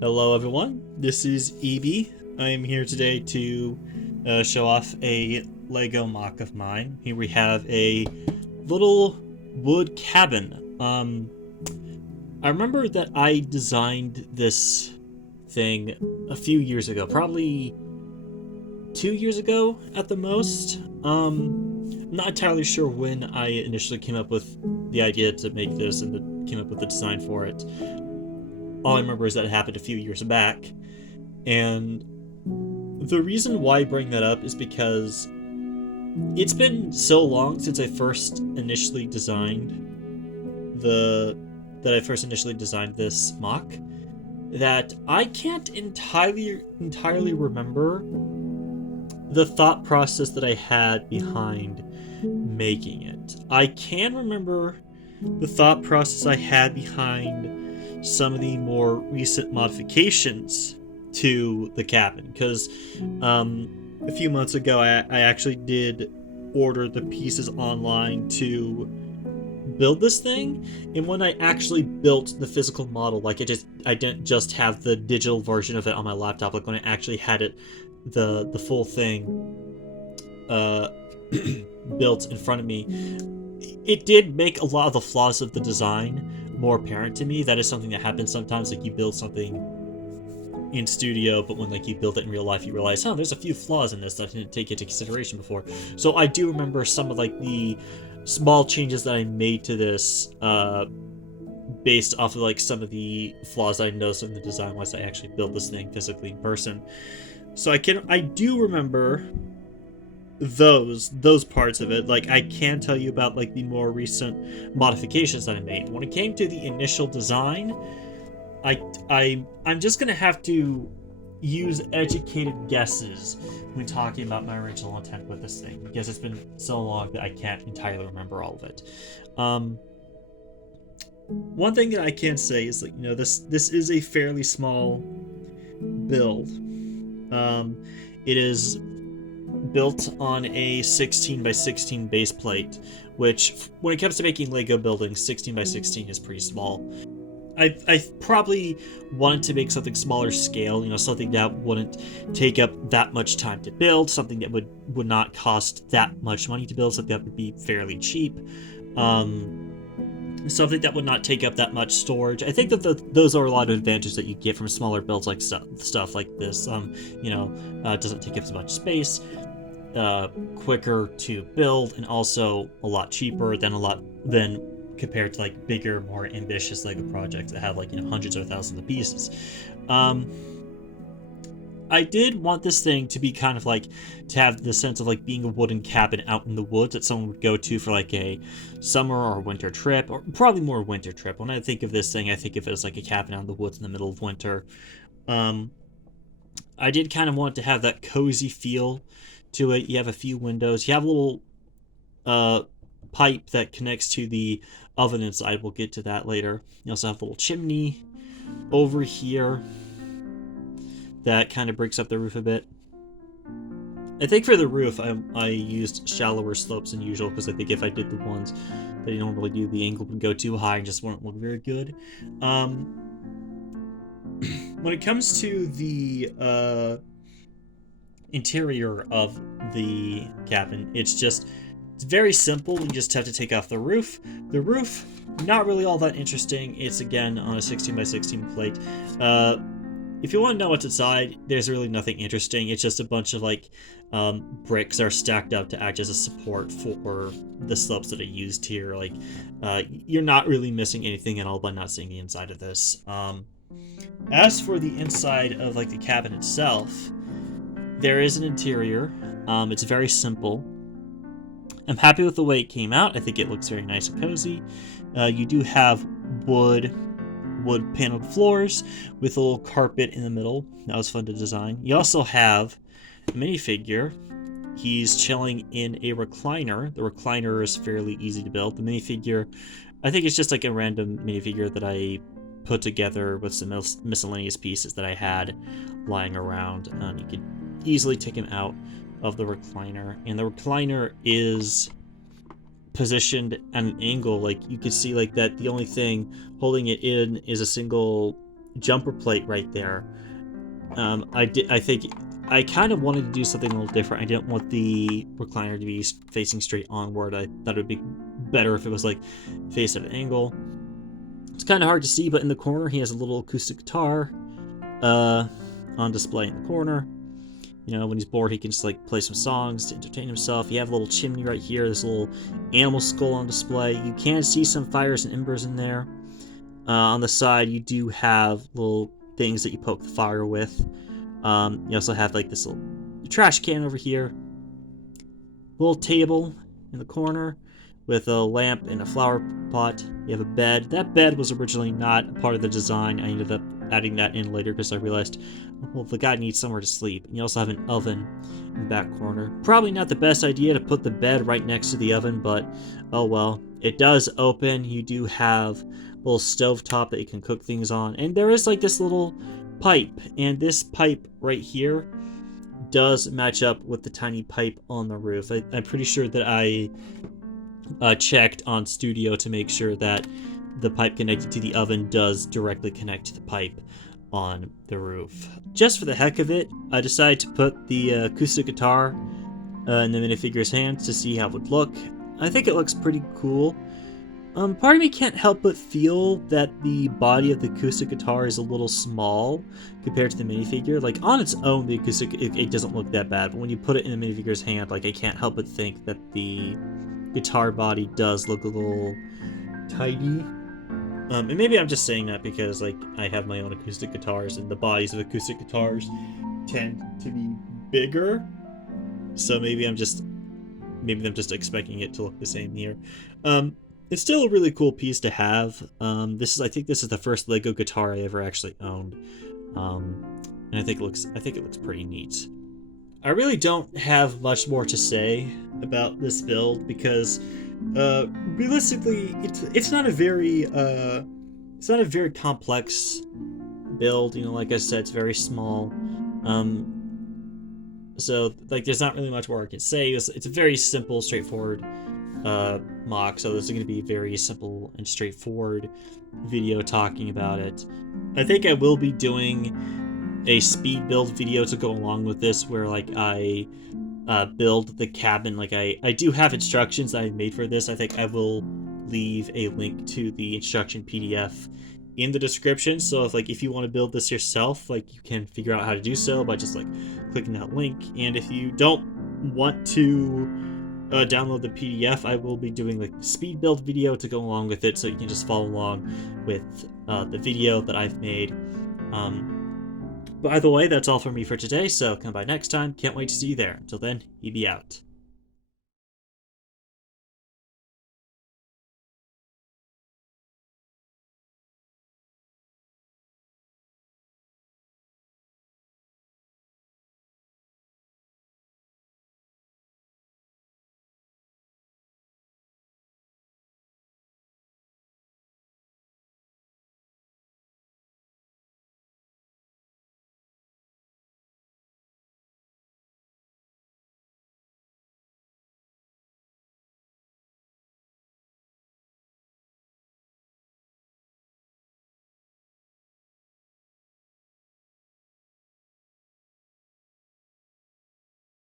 Hello everyone, this is Evie. I am here today to show off a Lego mock of mine. Here we have a little wood cabin. I remember that I designed this thing a few years ago, probably 2 years ago at the most. I'm not entirely sure when I initially came up with the idea to make this and came up with the design for it. All I remember is that it happened a few years back, and the reason why I bring that up is because it's been so long since I first initially designed this mock that I can't entirely remember the thought process that I had behind making it. I can remember the thought process I had behind some of the more recent modifications to the cabin, because a few months ago I actually did order the pieces online to build this thing, and when I actually built the physical model, like I didn't just have the digital version of it on my laptop, like when I actually had it the full thing built in front of me, it did make a lot of the flaws of the design more apparent to me. That is something that happens sometimes, like you build something in studio, but when you build it in real life, you realize, oh, there's a few flaws in this that I didn't take into consideration before. So I do remember some of the small changes that I made to this based off of some of the flaws I noticed in the design once I actually built this thing physically in person. So I do remember those parts of it. I can tell you about the more recent modifications that I made. When it came to the initial design, I'm just gonna have to use educated guesses when talking about my original intent with this thing, because it's been so long that I can't entirely remember all of it. One thing that I can say is this is a fairly small build. It is built on a 16 by 16 base plate, which when it comes to making Lego buildings, 16 by 16 is pretty small. I probably wanted to make something smaller scale, something that wouldn't take up that much time to build, something that would not cost that much money to build, something that would be fairly cheap, something that would not take up that much storage. I think that those are a lot of advantages that you get from smaller builds, like stuff like this. Doesn't take up as much space, quicker to build, and also a lot cheaper than compared to bigger, more ambitious Lego projects that have hundreds or thousands of pieces. I did want this thing to be kind of to have the sense of being a wooden cabin out in the woods that someone would go to for a summer or winter trip, or probably more winter trip. When I think of this thing, I think of it as a cabin out in the woods in the middle of winter. I did kind of want to have that cozy feel to it. You have a few windows. You have a little pipe that connects to the oven inside. We'll get to that later. You also have a little chimney over here that kind of breaks up the roof a bit. I think for the roof, I used shallower slopes than usual, because I think if I did the ones that you normally do, the angle would go too high and just wouldn't look very good. When it comes to the interior of the cabin, it's very simple. You just have to take off the roof. The roof, not really all that interesting. It's again on a 16 by 16 plate. If you want to know what's inside, there's really nothing interesting. It's just a bunch of bricks are stacked up to act as a support for the slopes that I used here. You're not really missing anything at all by not seeing the inside of this. As for the inside of the cabin itself, there is an interior. It's very simple. I'm happy with the way it came out. I think it looks very nice and cozy. You do have wood paneled floors with a little carpet in the middle. That was fun to design. You also have a minifigure. He's chilling in a recliner. The recliner is fairly easy to build. The minifigure, I think it's just a random minifigure that I put together with some miscellaneous pieces that I had lying around. You could easily take him out of the recliner, and the recliner is positioned at an angle. You can see that the only thing holding it in is a single jumper plate right there. I think I kind of wanted to do something a little different. I didn't want the recliner to be facing straight onward. I thought it would be better if it was like faced at an angle. It's kind of hard to see, but in the corner he has a little acoustic guitar on display in the corner. You know, when he's bored, he can just like play some songs to entertain himself. You have a little chimney right here, this little animal skull on display. You can see some fires and embers in there. On the side, you do have little things that you poke the fire with. You also have like this little trash can over here. Little table in the corner with a lamp and a flower pot. You have a bed. That bed was originally not a part of the design. I ended up adding that in later because I realized, well, the guy needs somewhere to sleep. And you also have an oven in the back corner. Probably not the best idea to put the bed right next to the oven, but oh well. It does open. You do have a little stovetop that you can cook things on. And there is like this little pipe. And this pipe right here does match up with the tiny pipe on the roof. I'm pretty sure that I checked on Studio to make sure that the pipe connected to the oven does directly connect to the pipe on the roof. Just for the heck of it, I decided to put the acoustic guitar in the minifigure's hands to see how it would look. I think it looks pretty cool. Part of me can't help but feel that the body of the acoustic guitar is a little small compared to the minifigure. Like, on its own, the acoustic, it doesn't look that bad, but when you put it in the minifigure's hand, like, I can't help but think that the guitar body does look a little tidy. And maybe I'm just saying that because, like, I have my own acoustic guitars, and the bodies of acoustic guitars tend to be bigger. So maybe I'm just expecting it to look the same here. It's still a really cool piece to have. I think this is the first Lego guitar I ever actually owned. And I think it looks pretty neat. I really don't have much more to say about this build because realistically it's not a very complex build. You know, like I said, it's very small. So like there's not really much more I can say. It's a very simple, straightforward mock, so this is going to be a very simple and straightforward video talking about it. I think I will be doing a speed build video to go along with this where like I build the cabin. Like I do have instructions that I made for this. I think I will leave a link to the instruction PDF in the description, so if you want to build this yourself, like you can figure out how to do so by just like clicking that link. And if you don't want to download the PDF, I will be doing like the speed build video to go along with it, so you can just follow along with the video that I've made. By the way, that's all for me for today, so come by next time. Can't wait to see you there. Until then, he be out.